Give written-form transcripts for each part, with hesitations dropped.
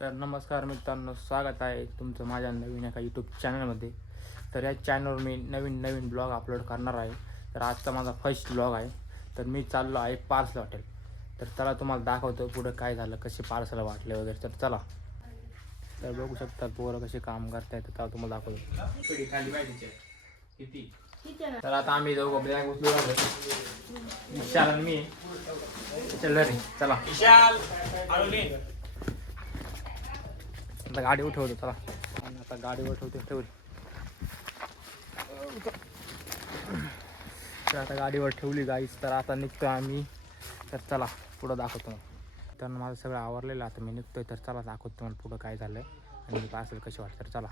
तर नमस्कार मित्रांनो, स्वागत आहे तुमचं माझ्या नवीन एका यूट्यूब चॅनलमध्ये. तर या चॅनलवर मी नवीन ब्लॉग अपलोड करणार आहे. तर आजचा माझा फर्स्ट ब्लॉग आहे. तर मी चाललो आहे पार्सल हॉटेल. तर चला तुम्हाला दाखवतो पुढं काय झालं, कसे पार्सल वाटले वगैरे. तर चला. तर बघू शकता पोरं कसे काम करतायत. तर तुम्हाला दाखवतो किती. तर आता आम्ही दोघं बॅग उचलू लागलो. विशाल आणि मी चल रे, चला. आता गाडी उठवतो, चला. आता गाडी उठवते. तर आता गाडीवर ठेवली गाईच. तर आता निघतो आम्ही. तर चला पुढं दाखवतो. तर माझं सगळं आवरलेलं आता मी निघतोय. तर चला दाखवतो तुम्हाला पुढं काय झालंय आणि पार्सल कसे वाटतं. तर चला.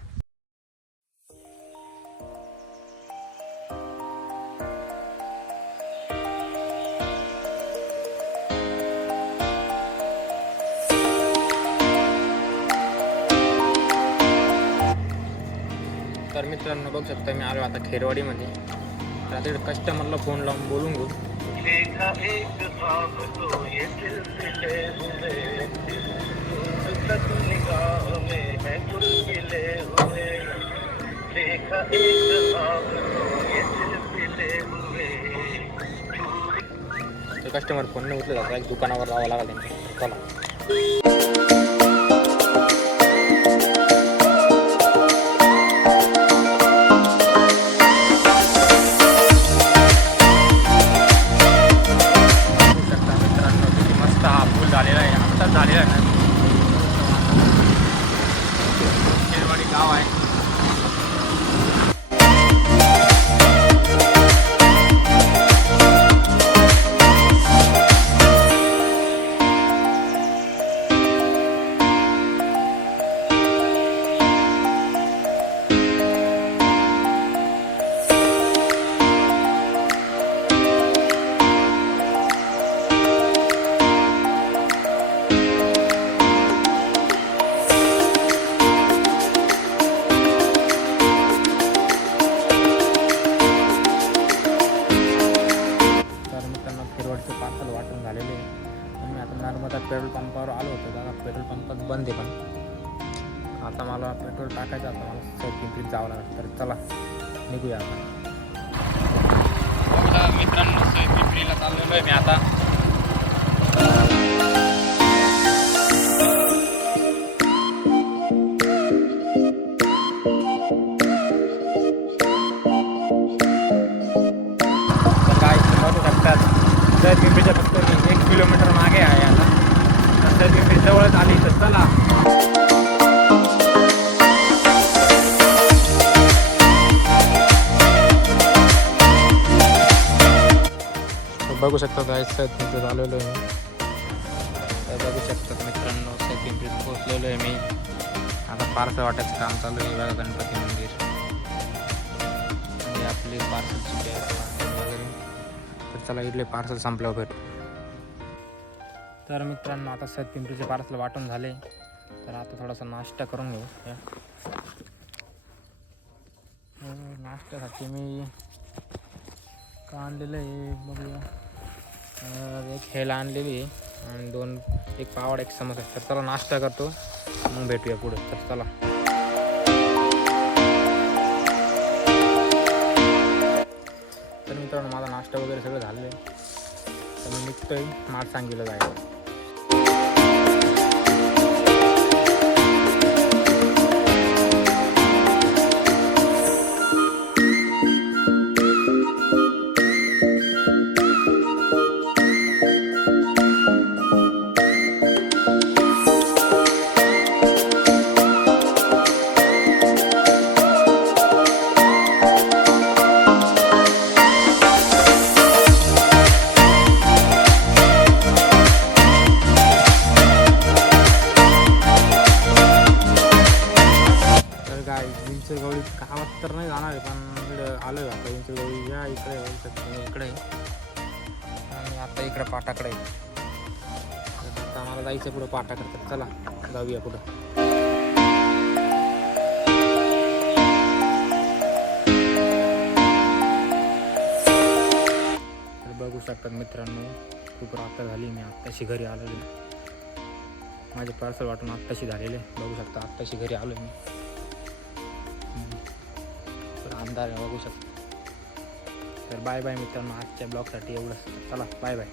तर मित्रांनो बघू शकता मी आलो आता खेरवाडीमध्ये. तर आता इकडे कस्टमरला फोन लावून बोलून घेऊ. कस्टमर फोन नाही उचलत, आता एक दुकानावर लावावं लागेल त्यांच्या. चला. झालेला आहे, आत्ताच झालेला आहे. खेरवाडी गाव आहे. पार्सल वाटून झालेले आहे. मी आता नर्मदा पेट्रोल पंपावर आलो होतो. दादा पेट्रोल पंपात बंद आहे, पण आता मला पेट्रोल टाकायचं. आता मला पिंपरीत जावं लागेल. तर चला निघूया आता. मित्रांनो पिंपरीला चाललेलो आहे मी आता. तर पिंपरीच्या फक्त 1 किलोमीटर मागे आहे आता. तर पिंपरी जवळच आली. तर चला. बघू शकता काय पिंपरीत आलेलो आहे मी. तर बघू शकतात मित्रांनो पिंपरीत पोहोचलेलो आहे मी. आता पार्सल वाटायचं काम चालू आहे. बघा गणपती मंदिर आणि आपली पार्सलची वगैरे. तर चला इथले पार्सल संपल्यावर भेटू. तर मित्रांनो आता पिंपरीचे पार्सल वाटून झाले. तर आता थोडासा नाश्ता करून घेऊ. नाश्त्यासाठी मी का आणलेलं आहे बघूया. एक हेल आणलेली आहे आणि एक पावड एक समोसा. तर चला नाश्ता करतो, मग भेटूया पुढे. तर चला. तर मित्रांनो माझा नाश्ता वगैरे सगळं झालं आहे. तर मी निघतोय माळसांगीला जायचं. विंचरगवळी गावात तर नाही जाणार आहे, पण इकडं आलो आहे आता. विंचरगवळी या इकडे आणि आता इकडं पाटाकडे. आता आम्हाला जायचं पुढं पाटाकडे. तर चला जाऊया पुढं. तर बघू शकतात मित्रांनो खूप रात्र झाली. मी आत्ताशी घरी आलेली. माझे पार्सल वाटून आत्ताशी झालेले बघू शकता. आत्ताशी घरी आलो मी. तर अंधार आहे बघू शकता. तर बाय बाय मित्रांनो, आजच्या ब्लॉगसाठी एवढंच. चला बाय बाय.